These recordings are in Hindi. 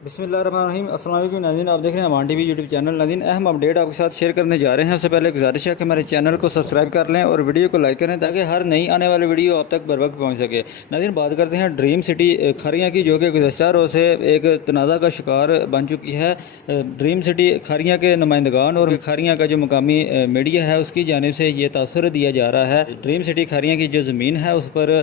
बिस्मिल्लाहिर्रहमानिर्रहीम। अस्सलाम वालेकुम नाज़रीन, आप देख रहे हैं अमान टीवी यूट्यूब चैनल। नाज़रीन, अहम अपडेट आपके साथ शेयर करने जा रहे हैं। उससे पहले गुजारिश है कि हमारे चैनल को सब्सक्राइब कर लें और वीडियो को लाइक करें ताकि हर नई आने वाली वीडियो आप तक बर वक्त पहुँच सके। नाज़रीन, बात करते हैं ड्रीम सिटी खारियाँ की, जो कि गुज़श्ता रोज़ से एक तनाज़ा का शिकार बन चुकी है। ड्रीम सिटी खारियाँ के नुमाइंदगान और खारियाँ का जो मुकामी मीडिया है उसकी जानिब से ये तासुर दिया जा रहा है। ड्रीम सिटी खारियाँ की जो ज़मीन है उस पर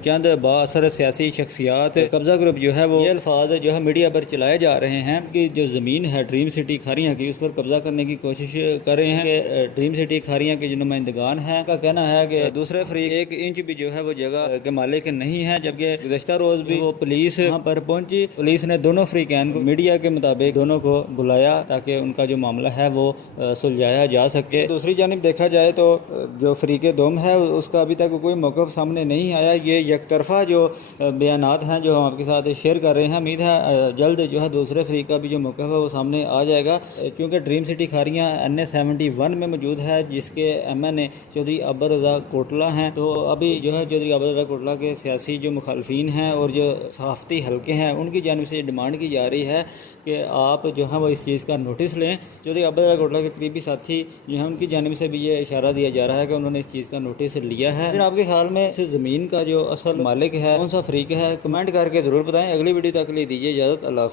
चंद बाअसर सियासी शख्सियात, कब्ज़ा ग्रुप जो है वो ये अल्फाज जो है मीडिया पर चलाए जा रहे हैं कि जो ज़मीन है ड्रीम सिटी खारियाँ की उस पर कब्ज़ा करने की कोशिश कर रहे हैं। कि ड्रीम सिटी खारियाँ के जो नुमाइंदगान हैं का कहना है कि दूसरे फरीक 1 इंच भी जो है वो जगह के मालिक नहीं है, जबकि गुज़श्ता रोज़ भी वो पुलिस वहाँ पर पहुंची। पुलिस ने दोनों फरीकैन को मीडिया के मुताबिक दोनों को बुलाया ताकि उनका जो मामला है वो सुलझाया जा सके। दूसरी जानिब देखा जाए तो जो फरीक दोम है उसका अभी तक कोई मौक़िफ़ सामने नहीं आया। ये यकतरफा जो बयानात हैं जो हम आपके साथ शेयर कर रहे हैं। उम्मीद है जल्द जो है दूसरे फरीक का भी जो मौक़िफ़ है वो सामने आ जाएगा, क्योंकि ड्रीम सिटी खारियाँ NA 71 में मौजूद है, जिसके MNA चौधरी अब्बर रज़ा कोटला हैं। तो अभी जो है चौधरी अब्बर रज़ा कोटला के सियासी जो मुखालफिन हैं और जो सहाफ़ती हल्के हैं उनकी जानिब से डिमांड की जा रही है कि आप जो है वो इस चीज़ का नोटिस लें। चौधरी अब्बर रज़ा कोटला के करीबी साथी जो है उनकी जानिब से भी ये इशारा दिया जा रहा है कि उन्होंने इस चीज़ का नोटिस लिया है। लेकिन आपके ख्याल में इस ज़मीन का जो असल मालिक है कौन सा फरीक है, कमेंट करके ज़रूर बताएँ। अगली वीडियो तक के लिए दीजिए इजाज़त। अल्लाह हाफ़िज़।